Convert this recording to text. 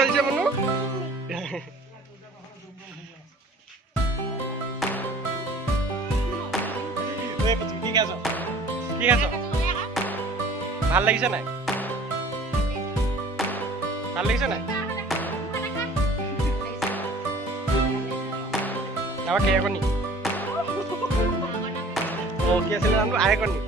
চলিছে মনু কি খাইছ ভাল লাগিছে নাই ভাল লাগিছে নাই আমাৰ কি আইকনি কি আছিলে নামটো আইকনি